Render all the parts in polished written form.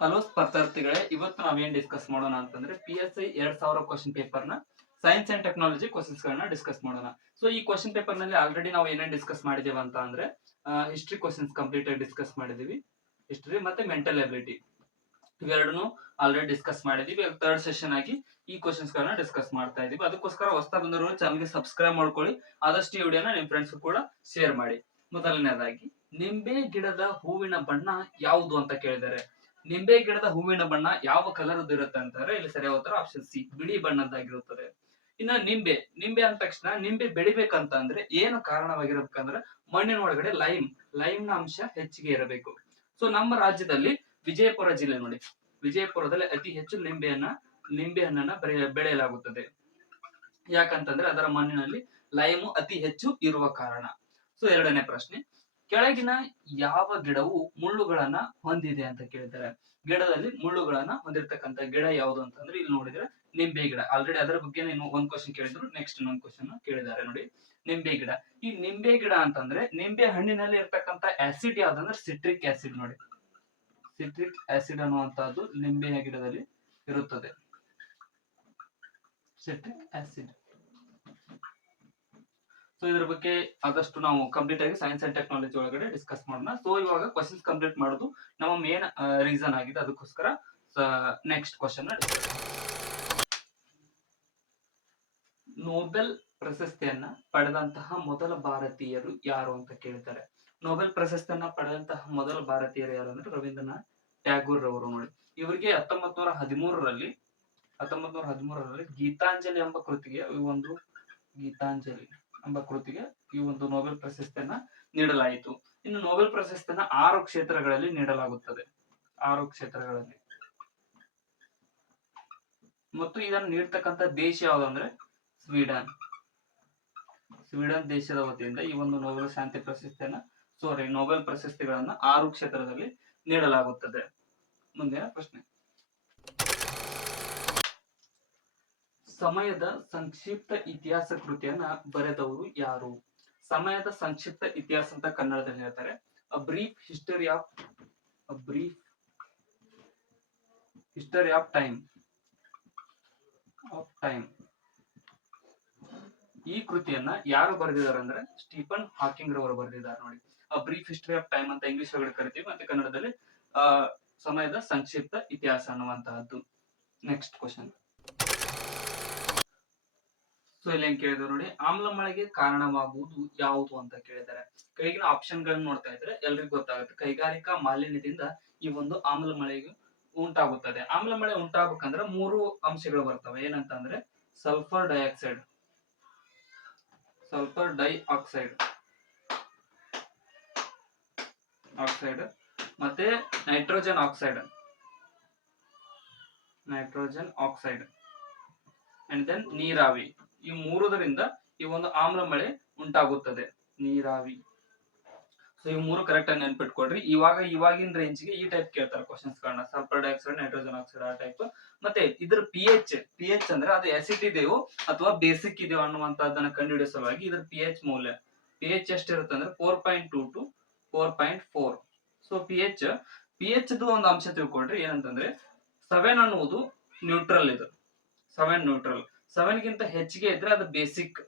Hello ಸ್ಪರ್ಧಾರ್ಥಿಗಳೇ, ಇವತ್ತು ನಾವೇನ್ discuss ಮಾಡೋಣ ಅಂತಂದ್ರೆ PSI 2000 ಕ್ವಶನ್ ಪೇಪರ್ ನ ಸೈನ್ಸ್ ಅಂಡ್ ಟೆಕ್ನಾಲಜಿ ಕ್ವಶನ್ಸ್ ಗಳನ್ನ ಡಿಸ್ಕಸ್ ಮಾಡೋಣ. ಸೊ ಈ ಕ್ವಶನ್ ಪೇಪರ್ ನಲ್ಲಿ ಆಲ್ರೆಡಿ ನಾವು ಏನೇನ್ ಡಿಸ್ಕಸ್ ಮಾಡಿದೇವೆ ಅಂತ ಅಂದ್ರೆ ಹಿಸ್ಟ್ರಿ ಕ್ವಶನ್ಸ್ ಕಂಪ್ಲೀಟ್ ಆಗಿ ಡಿಸ್ಕಸ್ ಮಾಡಿದೀವಿ. ಹಿಸ್ಟ್ರಿ ಮತ್ತೆ ಮೆಂಟಲ್ ಎಬಿಲಿಟಿ ಇವೆರಡನ್ನು ಆಲ್ರೆಡಿ ಡಿಸ್ಕಸ್ ಮಾಡಿದೀವಿ. ಥರ್ಡ್ ಸೆಷನ್ ಆಗಿ ಈ ಕ್ವಶನ್ಸ್ ಗಳನ್ನ ಡಿಸ್ಕಸ್ ಮಾಡ್ತಾ ಇದೀವಿ. ಅದಕ್ಕೋಸ್ಕರ ಹೊಸತಾ ಬಂದವರು ಚಾನಲ್ಗೆ ಸಬ್ಸ್ಕ್ರೈಬ್ ಮಾಡ್ಕೊಳ್ಳಿ. ಆದಷ್ಟು ಈ ವಿಡಿಯೋನ ನಿಮ್ ಫ್ರೆಂಡ್ಸ್ ಕೂಡ ಶೇರ್ ಮಾಡಿ. ಮೊದಲನೇದಾಗಿ, ನಿಂಬೆ ಗಿಡದ ಹೂವಿನ ಬಣ್ಣ ಯಾವುದು ಅಂತ ಕೇಳಿದ್ದಾರೆ. ನಿಂಬೆ ಗಿಡದ ಹೂವಿನ ಬಣ್ಣ ಯಾವ ಕಲರ್ ಇರುತ್ತೆ ಅಂತಂದ್ರೆ ಇಲ್ಲಿ ಸರಿಯಾದ ಉತ್ತರ ಆಪ್ಷನ್ ಸಿ, ಬಿಳಿ ಬಣ್ಣದ್ದಾಗಿರುತ್ತದೆ. ಇನ್ನ ನಿಂಬೆ ಅಂದ ತಕ್ಷಣ ನಿಂಬೆ ಬೆಳಿಬೇಕಂತ ಅಂದ್ರೆ ಏನು ಕಾರಣವಾಗಿರ್ಬೇಕಂದ್ರೆ ಮಣ್ಣಿನ ಒಳಗಡೆ ಲೈಮ್ ನ ಅಂಶ ಹೆಚ್ಚಿಗೆ ಇರಬೇಕು. ಸೊ ನಮ್ಮ ರಾಜ್ಯದಲ್ಲಿ ವಿಜಯಪುರ ಜಿಲ್ಲೆ ನೋಡಿ, ವಿಜಯಪುರದಲ್ಲಿ ಅತಿ ಹೆಚ್ಚು ನಿಂಬೆ ಹಣ್ಣನ್ನ ಬೆಳೆಯಲಾಗುತ್ತದೆ. ಯಾಕಂತಂದ್ರೆ ಅದರ ಮಣ್ಣಿನಲ್ಲಿ ಲೈಮು ಅತಿ ಹೆಚ್ಚು ಇರುವ ಕಾರಣ. ಸೊ ಎರಡನೇ ಪ್ರಶ್ನೆ, ಕೆಳಗಿನ ಯಾವ ಗಿಡವು ಮುಳ್ಳುಗಳನ್ನ ಹೊಂದಿದೆ ಅಂತ ಕೇಳಿದ್ದಾರೆ. ಗಿಡದಲ್ಲಿ ಮುಳ್ಳುಗಳನ್ನ ಹೊಂದಿರತಕ್ಕಂತ ಗಿಡ ಯಾವುದು ಅಂತಂದ್ರೆ ಇಲ್ಲಿ ನೋಡಿದ್ರೆ ನಿಂಬೆ ಗಿಡ. ಆಲ್ರೆಡಿ ಅದರ ಬಗ್ಗೆ ಒಂದ್ ಕ್ವಶನ್ ಕೇಳಿದ್ರು, ನೆಕ್ಸ್ಟ್ ಇನ್ನೊಂದು ಕ್ವಶನ್ ಕೇಳಿದ್ದಾರೆ ನೋಡಿ. ನಿಂಬೆ ಗಿಡ, ಈ ನಿಂಬೆ ಗಿಡ ಅಂತಂದ್ರೆ ನಿಂಬೆ ಹಣ್ಣಿನಲ್ಲಿ ಇರ್ತಕ್ಕಂತ ಆಸಿಡ್ ಯಾವ್ದಂದ್ರೆ ಸಿಟ್ರಿಕ್ ಆಸಿಡ್ ನೋಡಿ. ಸಿಟ್ರಿಕ್ ಆಸಿಡ್ ಅನ್ನುವಂತಹದ್ದು ನಿಂಬೆಯ ಗಿಡದಲ್ಲಿ ಇರುತ್ತದೆ. Citric acid. ಸೊ ಇದ್ರ ಬಗ್ಗೆ ಆದಷ್ಟು ನಾವು ಕಂಪ್ಲೀಟ್ ಆಗಿ ಸೈನ್ಸ್ ಅಂಡ್ ಟೆಕ್ನಾಲಜಿ ಒಳಗಡೆ ಡಿಸ್ಕಸ್ ಮಾಡೋಣ. ಸೊ ಇವಾಗ ಕ್ವಶನ್ಸ್ ಕಂಪ್ಲೀಟ್ ಮಾಡೋದು ನಮ್ಮ ಮೇನ್ ರೀಸನ್ ಆಗಿದೆ. ಅದಕ್ಕೋಸ್ಕರ ನೆಕ್ಸ್ಟ್ ಕ್ವಶನ್ ನೊಬೆಲ್ ಪ್ರಶಸ್ತಿಯನ್ನ ಪಡೆದಂತಹ ಮೊದಲ ಭಾರತೀಯರು ಯಾರು ಅಂತ ಕೇಳ್ತಾರೆ. ನೊಬೆಲ್ ಪ್ರಶಸ್ತಿಯನ್ನ ಪಡೆದಂತಹ ಮೊದಲ ಭಾರತೀಯರು ಯಾರು ಅಂದ್ರೆ ರವೀಂದ್ರನಾಥ್ ಟ್ಯಾಗೂರ್ ರವರು ನೋಡಿ. ಇವರಿಗೆ 1913ರಲ್ಲಿ ಗೀತಾಂಜಲಿ ಎಂಬ ಕೃತಿಗೆ ಈ ಒಂದು ನೊಬೆಲ್ ಪ್ರಶಸ್ತಿಯನ್ನ ನೀಡಲಾಯಿತು. ಇನ್ನು ನೊಬೆಲ್ ಪ್ರಶಸ್ತಿಯನ್ನ 6 ಕ್ಷೇತ್ರಗಳಲ್ಲಿ ನೀಡಲಾಗುತ್ತದೆ. 6 ಕ್ಷೇತ್ರಗಳಲ್ಲಿ. ಮತ್ತು ಇದನ್ನು ನೀಡ್ತಕ್ಕಂತ ದೇಶ ಯಾವ್ದಂದ್ರೆ ಸ್ವೀಡನ್ ದೇಶದ ವತಿಯಿಂದ ಈ ಒಂದು ನೊಬೆಲ್ ಶಾಂತಿ ಪ್ರಶಸ್ತಿಯನ್ನ ನೊಬೆಲ್ ಪ್ರಶಸ್ತಿಗಳನ್ನ 6 ಕ್ಷೇತ್ರದಲ್ಲಿ ನೀಡಲಾಗುತ್ತದೆ. ಮುಂದಿನ ಪ್ರಶ್ನೆ, ಸಮಯದ ಸಂಕ್ಷಿಪ್ತ ಇತಿಹಾಸ ಕೃತಿಯನ್ನ ಬರೆದವರು ಯಾರು? ಸಮಯದ ಸಂಕ್ಷಿಪ್ತ ಇತಿಹಾಸ ಅಂತ ಕನ್ನಡದಲ್ಲಿ ಹೇಳ್ತಾರೆ a brief history of time. ಈ ಕೃತಿಯನ್ನ ಯಾರು ಬರೆದಿದ್ದಾರೆ ಅಂದ್ರೆ ಸ್ಟೀಫನ್ ಹಾಕಿಂಗ್ ರವರು ಬರೆದಿದ್ದಾರೆ ನೋಡಿ. A brief history of time ಅಂತ ಇಂಗ್ಲಿಷ್ ಒಳಗಡೆ ಕರಿತೀವಿ, ಮತ್ತೆ ಕನ್ನಡದಲ್ಲಿ ಸಮಯದ ಸಂಕ್ಷಿಪ್ತ ಇತಿಹಾಸ ಅನ್ನುವಂತಹದ್ದು. ನೆಕ್ಸ್ಟ್ ಕ್ವಶನ್, ಸೊ ಇಲ್ಲಿ ಏನ್ ಕೇಳಿದ್ರು ನೋಡಿ, ಆಮ್ಲ ಮಳೆಗೆ ಕಾರಣವಾಗುವುದು ಯಾವುದು ಅಂತ ಕೇಳಿದ್ದಾರೆ. ಕೆಳಗಿನ ಆಪ್ಷನ್ ಗಳನ್ನ ನೋಡ್ತಾ ಇದ್ರೆ ಎಲ್ರಿಗೂ ಗೊತ್ತಾಗುತ್ತೆ. ಕೈಗಾರಿಕಾ ಮಾಲಿನ್ಯದಿಂದ ಈ ಒಂದು ಆಮ್ಲ ಮಳೆಗೆ ಉಂಟಾಗುತ್ತದೆ. ಆಮ್ಲ ಮಳೆ ಉಂಟಾಗಬೇಕಂದ್ರೆ 3 ಅಂಶಗಳು ಬರ್ತವೆ. ಏನಂತಂದ್ರೆ ಸಲ್ಫರ್ ಡೈಆಕ್ಸೈಡ್ ಮತ್ತೆ ನೈಟ್ರೋಜನ್ ಆಕ್ಸೈಡ್ ಅಂಡ್ ದೆನ್ ನೀರಾವಿ. ಈ 3ರಿಂದ ಈ ಒಂದು ಆಮ್ಲ ಮಳೆ ಉಂಟಾಗುತ್ತದೆ. ನೀರಾವಿ. ಸೊ ಈ 3 ಕರೆಕ್ಟ್ ಆಗಿ ನೆನ್ಪಿಟ್ಕೊಡ್ರಿ. ಇವಾಗಿನ ರೇಂಜ್ಗೆ ಈ ಟೈಪ್ ಕೇಳ್ತಾರೆ ಕ್ವಶನ್ಸ್ ಗಳನ್ನ. ಸಲ್ಫರ್ ಡೈಆಕ್ಸೈಡ್, ನೈಟ್ರೋಜನ್ ಆಕ್ಸೈಡ್ ಆ ಟೈಪ್. ಮತ್ತೆ ಇದ್ರ pH ಅಂದ್ರೆ ಅದು ಆಸಿಡ್ ಇದೆಯೋ ಅಥವಾ ಬೇಸಿಕ್ ಇದೆಯೋ ಅನ್ನುವಂತಹದ್ದನ್ನ ಕಂಡುಹಿಡಿಯೋ ಸಲುವಾಗಿ ಇದ್ರ pH ಮೌಲ್ಯ ಎಷ್ಟಿರುತ್ತೆ ಅಂದ್ರೆ 4.2 to 4.4. ಸೊ pH ಒಂದು ಅಂಶ ತಿಳ್ಕೊಡ್ರಿ. ಏನಂತಂದ್ರೆ 7 ಅನ್ನುವುದು ನ್ಯೂಟ್ರಲ್. ಇದು 7 ಗಿಂತ ಹೆಚ್ಚಿಗೆ ಇದ್ರೆ ಅದು ಬೇಸಿಕ್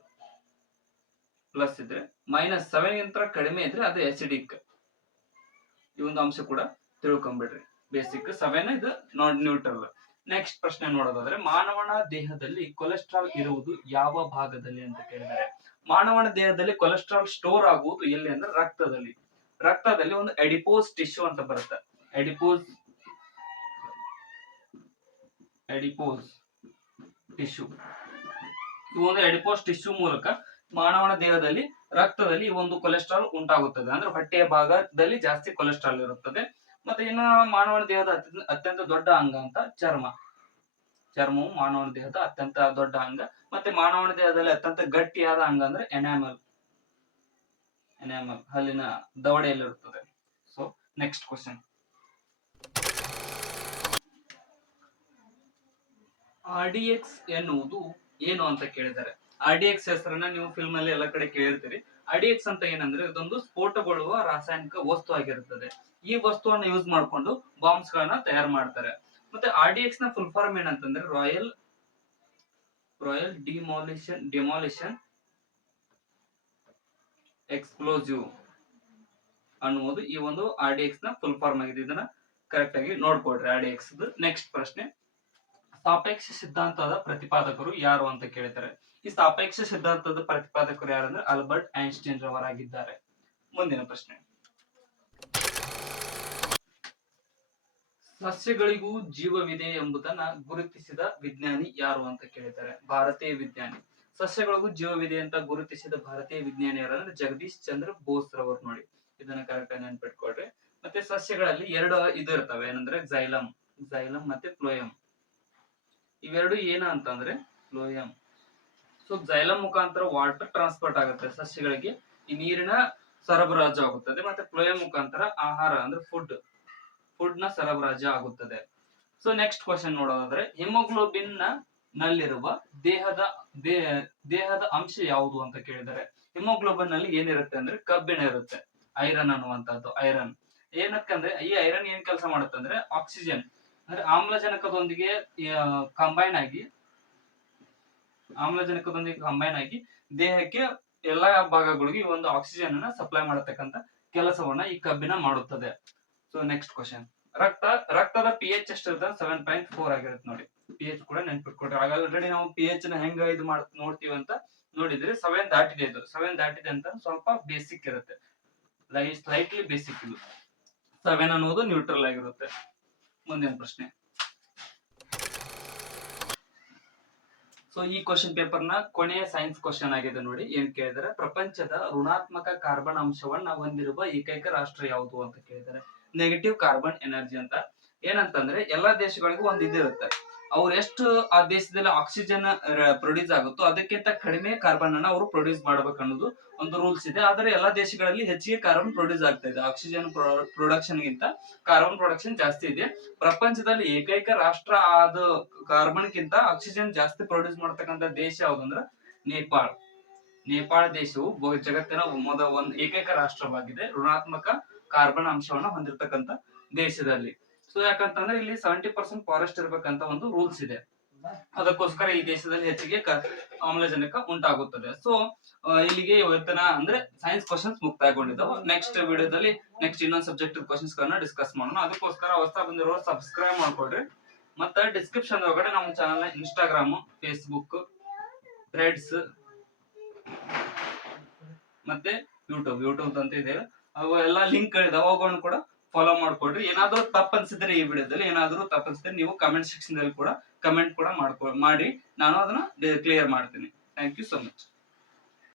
ಪ್ಲಸ್ ಇದ್ರೆ, -7 ಗಿಂತ ಕಡಿಮೆ ಇದ್ರೆ ಅದು ಆಸಿಡಿಕ್. ಈ ಒಂದು ಅಂಶ ಕೂಡ ತಿಳ್ಕೊಂಡ್ಬಿಡ್ರಿ. ಬೇಸಿಕ್ 7 ಇದು ನಾಟ್ ನ್ಯೂಟ್ರಲ್. ನೆಕ್ಸ್ಟ್ ಪ್ರಶ್ನೆ ನೋಡೋದಾದ್ರೆ, ಮಾನವನ ದೇಹದಲ್ಲಿ ಕೊಲೆಸ್ಟ್ರಾಲ್ ಇರುವುದು ಯಾವ ಭಾಗದಲ್ಲಿ ಅಂತ ಕೇಳಿದ್ದಾರೆ. ಮಾನವನ ದೇಹದಲ್ಲಿ ಕೊಲೆಸ್ಟ್ರಾಲ್ ಸ್ಟೋರ್ ಆಗುವುದು ಎಲ್ಲಿ ಅಂದ್ರೆ ರಕ್ತದಲ್ಲಿ ಒಂದು ಎಡಿಪೋಸ್ ಟಿಶ್ಯೂ ಅಂತ ಬರುತ್ತೆ. Adipose tissue. ಈ ಒಂದು ಎಡಿಪೋಸ್ ಟಿಶ್ಯೂ ಮೂಲಕ ಮಾನವನ ದೇಹದಲ್ಲಿ ರಕ್ತದಲ್ಲಿ ಈ ಒಂದು ಕೊಲೆಸ್ಟ್ರಾಲ್ ಉಂಟಾಗುತ್ತದೆ. ಅಂದ್ರೆ ಹೊಟ್ಟೆಯ ಭಾಗದಲ್ಲಿ ಜಾಸ್ತಿ ಕೊಲೆಸ್ಟ್ರಾಲ್ ಇರುತ್ತದೆ. ಮತ್ತೆ ಇನ್ನು ಮಾನವನ ದೇಹದ ಅತ್ಯಂತ ದೊಡ್ಡ ಅಂಗ ಅಂತ ಚರ್ಮವು ಮಾನವನ ದೇಹದ ಅತ್ಯಂತ ದೊಡ್ಡ ಅಂಗ. ಮತ್ತೆ ಮಾನವನ ದೇಹದಲ್ಲಿ ಅತ್ಯಂತ ಗಟ್ಟಿಯಾದ ಅಂಗ ಅಂದ್ರೆ ಎನಾಮಲ್ ಹಲ್ಲಿನ ದವಡೆಯಲ್ಲಿರುತ್ತದೆ. ಸೊ ನೆಕ್ಸ್ಟ್ ಕ್ವಶನ್, RDX ಎನ್ನುವುದು ಏನು ಅಂತ ಕೇಳಿದ್ದಾರೆ. RDX ಹೆಸರನ್ನ ನೀವು ಫಿಲ್ಮ್ ಅಲ್ಲಿ ಎಲ್ಲ ಕಡೆ ಕೇಳಿರ್ತೀರಿ. RDX ಅಂತ ಏನಂದ್ರೆ ಇದೊಂದು ಸ್ಫೋಟಗೊಳ್ಳುವ ರಾಸಾಯನಿಕ ವಸ್ತು ಆಗಿರುತ್ತದೆ. ಈ ವಸ್ತುವನ್ನು ಯೂಸ್ ಮಾಡಿಕೊಂಡು ಬಾಂಬ್ಸ್ ಗಳನ್ನ ತಯಾರು ಮಾಡ್ತಾರೆ. ಮತ್ತೆ RDX ನ ಫುಲ್ ಫಾರ್ಮ್ ಏನಂತಂದ್ರೆ ರಾಯಲ್ ಡಿಮಾಲಿಷನ್ ಎಕ್ಸ್ಪ್ಲೋಸಿವ್ ಅನ್ನುವುದು ಈ ಒಂದು RDX ನ ಫುಲ್ ಫಾರ್ಮ್ ಆಗಿದೆ. ಇದನ್ನ ಕರೆಕ್ಟ್ ಆಗಿ ನೋಡ್ಕೊಡ್ರಿ RDX. ನೆಕ್ಸ್ಟ್ ಪ್ರಶ್ನೆ, ಸಾಪೇಕ್ಷ ಸಿದ್ಧಾಂತದ ಪ್ರತಿಪಾದಕರು ಯಾರು ಅಂತ ಕೇಳ್ತಾರೆ. ಈ ಸಾಪೇಕ್ಷ ಸಿದ್ಧಾಂತದ ಪ್ರತಿಪಾದಕರು ಯಾರಂದ್ರೆ ಆಲ್ಬರ್ಟ್ ಐನ್ಸ್ಟೈನ್ ರವರಾಗಿದ್ದಾರೆ. ಮುಂದಿನ ಪ್ರಶ್ನೆ, ಸಸ್ಯಗಳಿಗೂ ಜೀವವಿದೆ ಎಂಬುದನ್ನ ಗುರುತಿಸಿದ ವಿಜ್ಞಾನಿ ಯಾರು ಅಂತ ಕೇಳಿದ್ದಾರೆ. ಭಾರತೀಯ ವಿಜ್ಞಾನಿ. ಸಸ್ಯಗಳಿಗೂ ಜೀವವಿದೆ ಅಂತ ಗುರುತಿಸಿದ ಭಾರತೀಯ ವಿಜ್ಞಾನಿ ಯಾರಂದ್ರೆ ಜಗದೀಶ್ ಚಂದ್ರ ಬೋಸ್ ರವರು. ನೋಡಿ, ಇದನ್ನ ಕರೆಕ್ಟ್ ಆಗಿ ನೆನ್ಪಿಟ್ಕೊಳ್ರಿ. ಮತ್ತೆ ಸಸ್ಯಗಳಲ್ಲಿ ಎರಡು ಇದು ಇರ್ತವೆ, ಏನಂದ್ರೆ ಜೈಲಮ್ ಮತ್ತೆ ಫ್ಲೋಯಂ. ಇವೆರಡು ಏನ ಅಂತಂದ್ರೆ ಫ್ಲೋಯಂ. ಸೊ ಜೈಲಮ್ ಮುಖಾಂತರ ವಾಟರ್ ಟ್ರಾನ್ಸ್ಪೋರ್ಟ್ ಆಗುತ್ತೆ ಸಸ್ಯಗಳಿಗೆ, ಈ ನೀರಿನ ಸರಬರಾಜು ಆಗುತ್ತದೆ. ಮತ್ತೆ ಫ್ಲೋಯಂ ಮುಖಾಂತರ ಆಹಾರ ಅಂದ್ರೆ ಫುಡ್ ನ ಸರಬರಾಜು ಆಗುತ್ತದೆ. ಸೊ ನೆಕ್ಸ್ಟ್ ಕ್ವಶನ್ ನೋಡೋದಾದ್ರೆ, ಹಿಮೋಗ್ಲೋಬಿನ್ ನಲ್ಲಿರುವ ದೇಹದ ಅಂಶ ಯಾವುದು ಅಂತ ಕೇಳಿದರೆ. ಹಿಮೋಗ್ಲೋಬಿನ್ ನಲ್ಲಿ ಏನಿರುತ್ತೆ ಅಂದ್ರೆ ಕಬ್ಬಿಣ ಇರುತ್ತೆ, ಐರನ್ ಅನ್ನುವಂತದ್ದು. ಐರನ್ ಏನಕ್ಕಂದ್ರೆ ಈ ಐರನ್ ಏನ್ ಕೆಲಸ ಮಾಡುತ್ತೆ ಅಂದ್ರೆ ಆಕ್ಸಿಜನ್ ಅಂದ್ರೆ ಆಮ್ಲಜನಕದೊಂದಿಗೆ ಕಂಬೈನ್ ಆಗಿ ದೇಹಕ್ಕೆ ಎಲ್ಲಾ ಭಾಗಗಳಿಗೆ ಒಂದು ಆಕ್ಸಿಜನ್ ಅನ್ನ ಸಪ್ಲೈ ಮಾಡತಕ್ಕಂತ ಕೆಲಸವನ್ನ ಈ ಕಬ್ಬಿಣ ಮಾಡುತ್ತದೆ. ಸೊ ನೆಕ್ಸ್ಟ್ ಕ್ವಶನ್, ರಕ್ತದ pH ಎಷ್ಟಿರುತ್ತೆ? 7.4 ಆಗಿರುತ್ತೆ. ನೋಡಿ, pH ಕೂಡ ನೆನ್ಪಿಟ್ಕೊಡ್ರಿ. ಆಲ್ರೆಡಿ ನಾವು pH ನ ಹೆಂಗ ಇದು ನೋಡ್ತೀವಿ ಅಂತ ನೋಡಿದ್ರೆ 7 ದಾಟಿದೆ. ಇದು 7 ದಾಟಿದೆ ಅಂತ ಸ್ವಲ್ಪ ಬೇಸಿಕ್ ಇರುತ್ತೆ, ಸ್ಲೈಟ್ಲಿ ಬೇಸಿಕ್. ಇದು 7 ಅನ್ನೋದು ನ್ಯೂಟ್ರಲ್ ಆಗಿರುತ್ತೆ. ಮುಂದಿನ ಪ್ರಶ್ನೆ, ಸೊ ಈ ಕ್ವಶನ್ ಪೇಪರ್ ನ ಕೊನೆಯ ಸೈನ್ಸ್ ಕ್ವಶನ್ ಆಗಿದೆ. ನೋಡಿ, ಏನ್ ಕೇಳಿದರೆ, ಪ್ರಪಂಚದ ಋಣಾತ್ಮಕ ಕಾರ್ಬನ್ ಅಂಶವನ್ನ ಹೊಂದಿರುವ ಏಕೈಕ ರಾಷ್ಟ್ರ ಯಾವುದು ಅಂತ ಕೇಳಿದರೆ ನೆಗೆಟಿವ್ ಕಾರ್ಬನ್ ಎನರ್ಜಿ ಅಂತ. ಏನಂತಂದ್ರೆ ಎಲ್ಲಾ ದೇಶಗಳಿಗೂ ಒಂದು ಇದಿರುತ್ತೆ, ಅವ್ರು ಎಷ್ಟು ಆ ದೇಶದಲ್ಲಿ ಆಕ್ಸಿಜನ್ ಪ್ರೊಡ್ಯೂಸ್ ಆಗುತ್ತೋ ಅದಕ್ಕಿಂತ ಕಡಿಮೆ ಕಾರ್ಬನ್ ಅನ್ನ ಅವರು ಪ್ರೊಡ್ಯೂಸ್ ಮಾಡ್ಬೇಕು ಅನ್ನೋದು ಒಂದು ರೂಲ್ಸ್ ಇದೆ. ಆದ್ರೆ ಎಲ್ಲಾ ದೇಶಗಳಲ್ಲಿ ಹೆಚ್ಚಿಗೆ ಕಾರ್ಬನ್ ಪ್ರೊಡ್ಯೂಸ್ ಆಗ್ತಾ ಇದೆ. ಆಕ್ಸಿಜನ್ ಪ್ರೊಡಕ್ಷನ್ ಗಿಂತ ಕಾರ್ಬನ್ ಪ್ರೊಡಕ್ಷನ್ ಜಾಸ್ತಿ ಇದೆ. ಪ್ರಪಂಚದಲ್ಲಿ ಏಕೈಕ ರಾಷ್ಟ್ರ ಆದ ಕಾರ್ಬನ್ ಗಿಂತ ಆಕ್ಸಿಜನ್ ಜಾಸ್ತಿ ಪ್ರೊಡ್ಯೂಸ್ ಮಾಡ್ತಕ್ಕಂಥ ದೇಶ ಯಾವ್ದಂದ್ರ ನೇಪಾಳ ದೇಶವು ಜಗತ್ತಿನ ಒಂದು ಏಕೈಕ ರಾಷ್ಟ್ರವಾಗಿದೆ ಋಣಾತ್ಮಕ ಕಾರ್ಬನ್ ಅಂಶವನ್ನ ಹೊಂದಿರತಕ್ಕಂತ ದೇಶದಲ್ಲಿ. ಸೊ ಯಾಕಂತಂದ್ರೆ ಇಲ್ಲಿ 70% ಫಾರೆಸ್ಟ್ ಇರ್ಬೇಕಂತ ಒಂದು ರೂಲ್ಸ್ ಇದೆ. ಅದಕ್ಕೋಸ್ಕರ ಈ ದೇಶದಲ್ಲಿ ಹೆಚ್ಚಿಗೆ ಆಮ್ಲಜನಕ ಉಂಟಾಗುತ್ತದೆ. ಸೊ ಇಲ್ಲಿಗೆ ಇವತ್ತಿನ ಅಂದ್ರೆ ಸೈನ್ಸ್ ಕ್ವಶನ್ಸ್ ಮುಕ್ತಾಯಗೊಂಡಿದ್ದಾವೆ. ನೆಕ್ಸ್ಟ್ ವಿಡಿಯೋದಲ್ಲಿ ನೆಕ್ಸ್ಟ್ ಇನ್ನೊಂದು ಸಬ್ಜೆಕ್ಟ್ ಕ್ವಶನ್ಸ್ ಗಳನ್ನ ಡಿಸ್ಕಸ್ ಮಾಡೋಣ. ಅದಕ್ಕೋಸ್ಕರ ಹೊಸ ಬಂದಿರೋರು ಸಬ್ಸ್ಕ್ರೈಬ್ ಮಾಡ್ಕೊಡ್ರಿ. ಮತ್ತೆ ಡಿಸ್ಕ್ರಿಪ್ಷನ್ ಒಳಗಡೆ ನಮ್ಮ ಚಾನಲ್ ನ ಇನ್ಸ್ಟಾಗ್ರಾಮ್, ಫೇಸ್ಬುಕ್, ಥ್ರೆಡ್ಸ್ ಮತ್ತೆ ಯೂಟ್ಯೂಬ್ ಅಂತ ಇದೆ, ಅವು ಎಲ್ಲ ಲಿಂಕ್ ಗಳಿದಾವೆ. ಅವುಗಳನ್ನು ಕೂಡ ಫಾಲೋ ಮಾಡ್ಕೊಡ್ರಿ. ಏನಾದ್ರೂ ತಪ್ಪನ್ಸಿದ್ರೆ ಈ ವಿಡಿಯೋದಲ್ಲಿ ಏನಾದ್ರೂ ತಪ್ಪನ್ಸಿದ್ರೆ ನೀವು ಕಮೆಂಟ್ ಸೆಕ್ಷನ್ ದಲ್ಲಿ ಕೂಡ ಕಮೆಂಟ್ ಕೂಡ ಮಾಡಿ, ನಾನು ಅದನ್ನ ಕ್ಲಿಯರ್ ಮಾಡ್ತೀನಿ. Thank you so much.